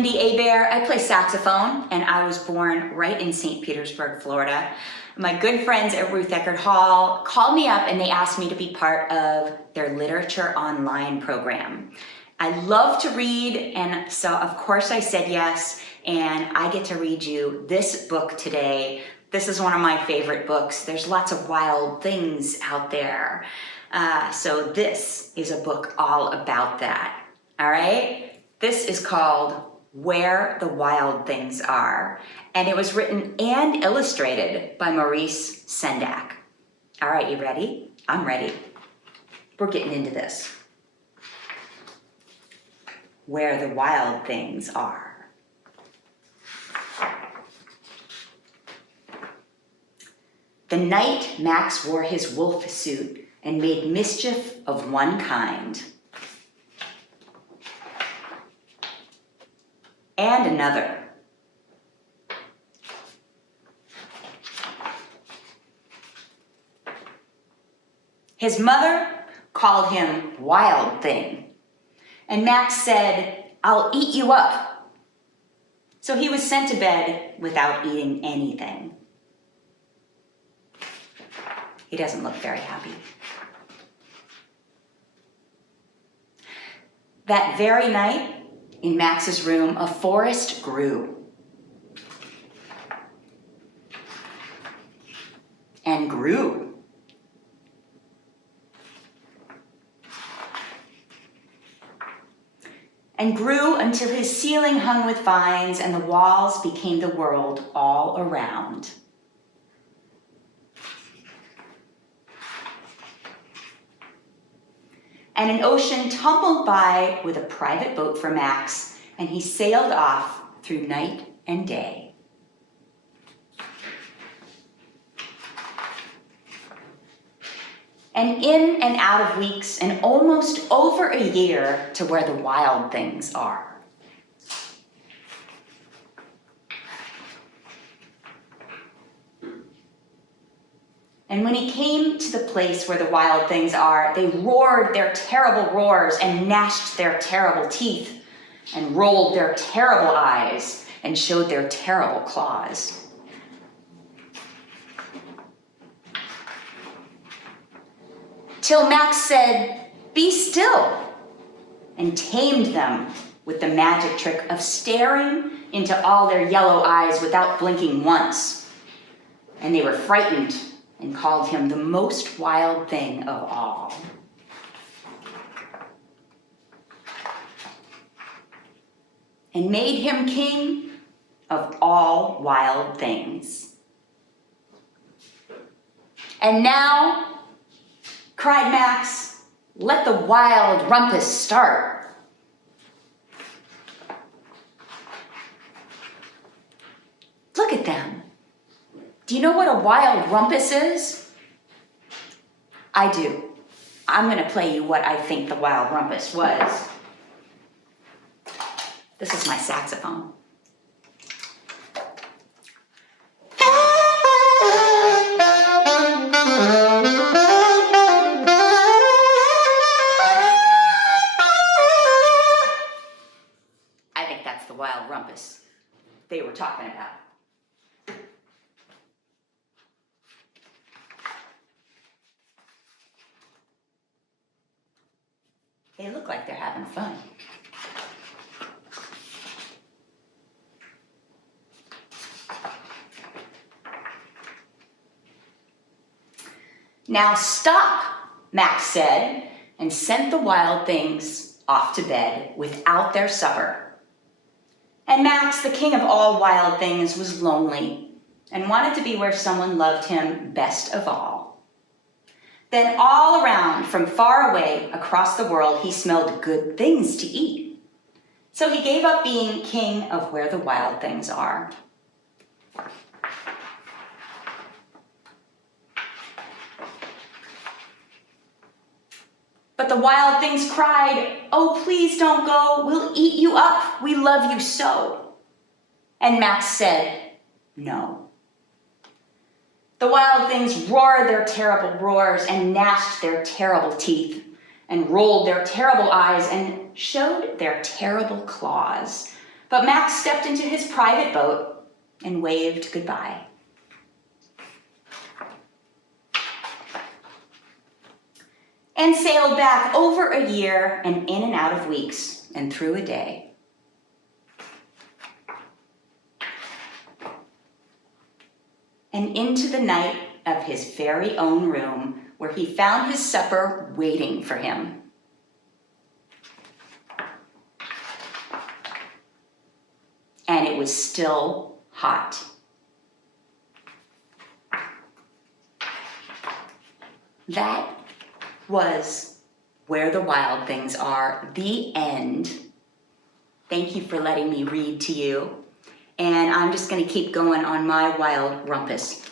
Mindi Abair. I play saxophone, and I was born right in St. Petersburg, Florida. My good friends at Ruth Eckerd Hall called me up and they asked me to be part of their literature online program. I love to read, and so of course I said yes, and I get to read you this book today. This is one of my favorite books. There's lots of wild things out there. So this is a book all about that, all right? This is called Where the Wild Things Are, and it was written and illustrated by Maurice Sundak. All right, you ready? I'm ready. We're getting into this. Where the Wild Things Are. The night Max wore his wolf suit and made mischief of one kind and another. His mother called him Wild Thing, and Max said, "I'll eat you up." So he was sent to bed without eating anything. He doesn't look very happy. That very night, in Max's room, a forest grew and grew. And grew until his ceiling hung with vines and the walls became the world all around. And an ocean tumbled by with a private boat for Max, and he sailed off through night and day. And in and out of weeks, and almost over a year to where the wild things are. And when he came to the place where the wild things are, they roared their terrible roars and gnashed their terrible teeth and rolled their terrible eyes and showed their terrible claws. Till Max said, "Be still," and tamed them with the magic trick of staring into all their yellow eyes without blinking once. And they were frightened and called him the most wild thing of all. And made him king of all wild things. "And now," cried Max, "let the wild rumpus start." Look at them. Do you know what a wild rumpus is? I do. I'm going to play you what I think the wild rumpus was. This is my saxophone. I think that's the wild rumpus they were talking about. They look like they're having fun. "Now stop," Max said, and sent the wild things off to bed without their supper. And Max, the king of all wild things, was lonely and wanted to be where someone loved him best of all. Then all around, from far away across the world, he smelled good things to eat. So he gave up being king of where the wild things are. But the wild things cried, "Oh, please don't go. We'll eat you up. We love you so." And Max said, "No." The wild things roared their terrible roars and gnashed their terrible teeth and rolled their terrible eyes and showed their terrible claws. But Max stepped into his private boat and waved goodbye. And sailed back over a year and in and out of weeks and through a day. And into the night of his very own room, where he found his supper waiting for him. And it was still hot. That was Where the Wild Things Are, the end. Thank you for letting me read to you. And I'm just going to keep going on my wild rumpus.